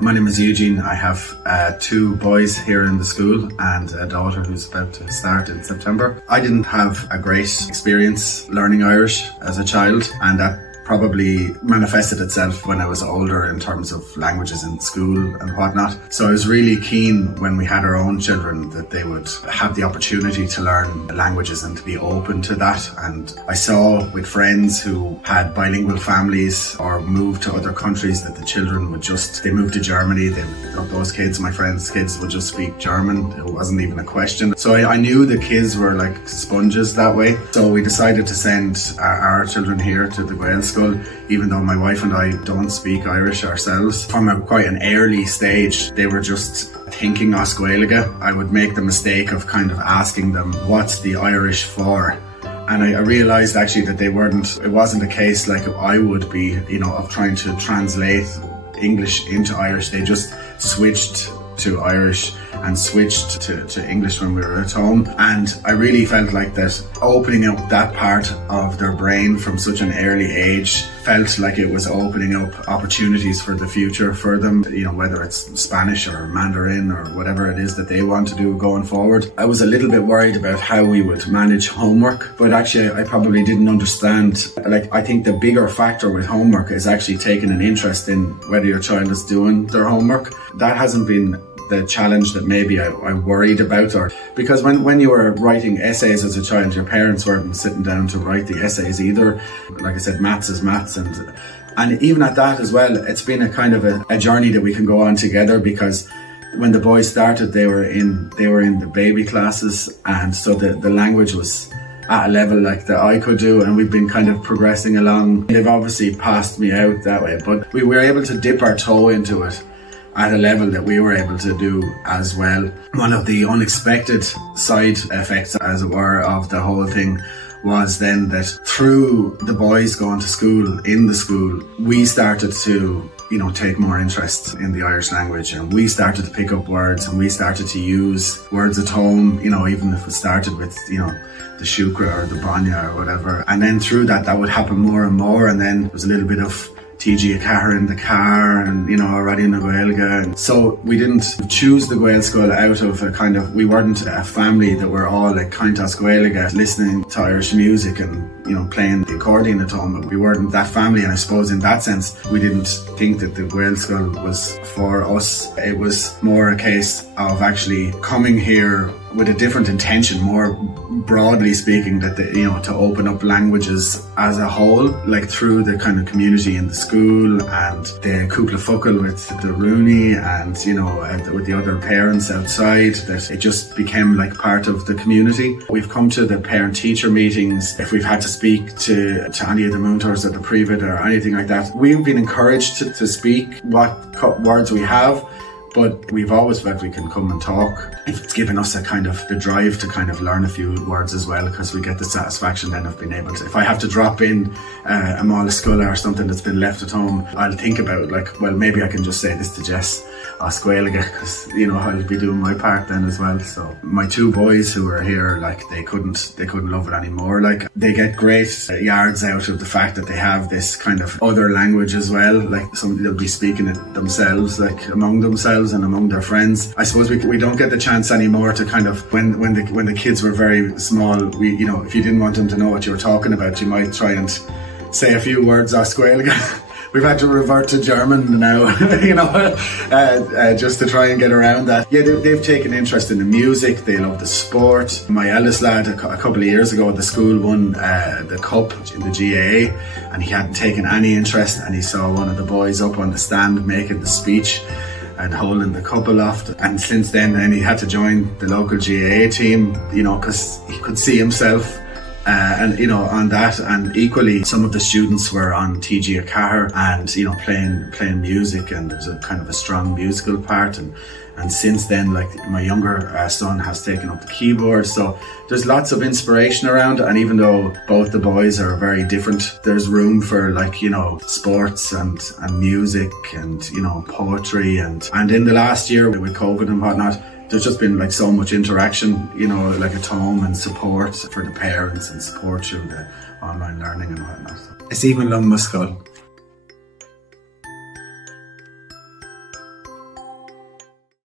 My name is Eugene. I have 2 boys here in the school and a daughter who's about to start in September. I didn't have a great experience learning Irish as a child, and that probably manifested itself when I was older in terms of languages in school and whatnot. So I was really keen when we had our own children that they would have the opportunity to learn languages and to be open to that. And I saw with friends who had bilingual families or moved to other countries that the children would they moved to Germany, those kids, my friends' kids, would just speak German. It wasn't even a question. So I knew the kids were like sponges that way. So we decided to send our children here to the Gaelscoil, even though my wife and I don't speak Irish ourselves. From quite an early stage, they were just thinking scoil. I would make the mistake of kind of asking them, what's the Irish for? And I realised actually that it wasn't a case like I would be, of trying to translate English into Irish. They just switched to Irish and switched to English when we were at home. And I really felt like that opening up that part of their brain from such an early age felt like it was opening up opportunities for the future for them, whether it's Spanish or Mandarin or whatever it is that they want to do going forward. I was a little bit worried about how we would manage homework, but actually I probably didn't understand. I think the bigger factor with homework is actually taking an interest in whether your child is doing their homework. That hasn't been the challenge that maybe I worried about, because when you were writing essays as a child, your parents weren't sitting down to write the essays either. Like I said, maths is maths, and even at that as well, it's been a kind of a journey that we can go on together, because when the boys started, they were in the baby classes, and so the language was at a level like that I could do, and we've been kind of progressing along. They've obviously passed me out that way, but we were able to dip our toe into it at a level that we were able to do as well. One of the unexpected side effects, as it were, of the whole thing was then that through the boys going to school, in the school, we started to take more interest in the Irish language, and we started to pick up words, and we started to use words at home, even if it started with, the shukra or the banya or whatever. And then through that would happen more and more, and then there was a little bit of tacaíocht in the car, and already in the Gaeilge. And so we didn't choose the Gaelscoil out of we weren't a family that were all like caint Gaeilge, listening to Irish music and playing the accordion at home. But we weren't that family, and I suppose in that sense we didn't think that the Gaelscoil was for us. It was more a case of actually coming here with a different intention, more broadly speaking, that to open up languages as a whole, like through the kind of community in the school and the cúpla focal with the Rooney and with the other parents outside, that it just became like part of the community. We've come to the parent-teacher meetings. If we've had to speak to any of the Munters or the Private or anything like that, we've been encouraged to speak what words we have. But we've always felt we can come and talk. It's given us a kind of the drive to kind of learn a few words as well, because we get the satisfaction then of being able to, if I have to drop in a mála scoil or something that's been left at home, I'll think about well, maybe I can just say this to Jess scoil, because I'll be doing my part then as well. So my 2 boys who are here, they couldn't love it anymore. They get great yards out of the fact that they have this kind of other language as well, somebody they'll be speaking it themselves, among themselves and among their friends. I suppose we don't get the chance anymore to kind of, when the kids were very small, if you didn't want them to know what you were talking about, you might try and say a few words scoil. We've had to revert to German now, just to try and get around that. Yeah, they've taken interest in the music. They love the sport. My eldest lad, a couple of years ago, the school won the cup in the GAA, and he hadn't taken any interest, and he saw one of the boys up on the stand making the speech and holding the cup aloft. And since then he had to join the local GAA team, because he could see himself on that. And equally, some of the students were on tacaíocht and playing music, and there's a kind of a strong musical part. And since then, my younger son has taken up the keyboard. So there's lots of inspiration around, and even though both the boys are very different, there's room for sports and music and poetry, and in the last year with COVID and whatnot, there's just been so much interaction, at home, and support for the parents and support through the online learning and whatnot. It's even long muscle.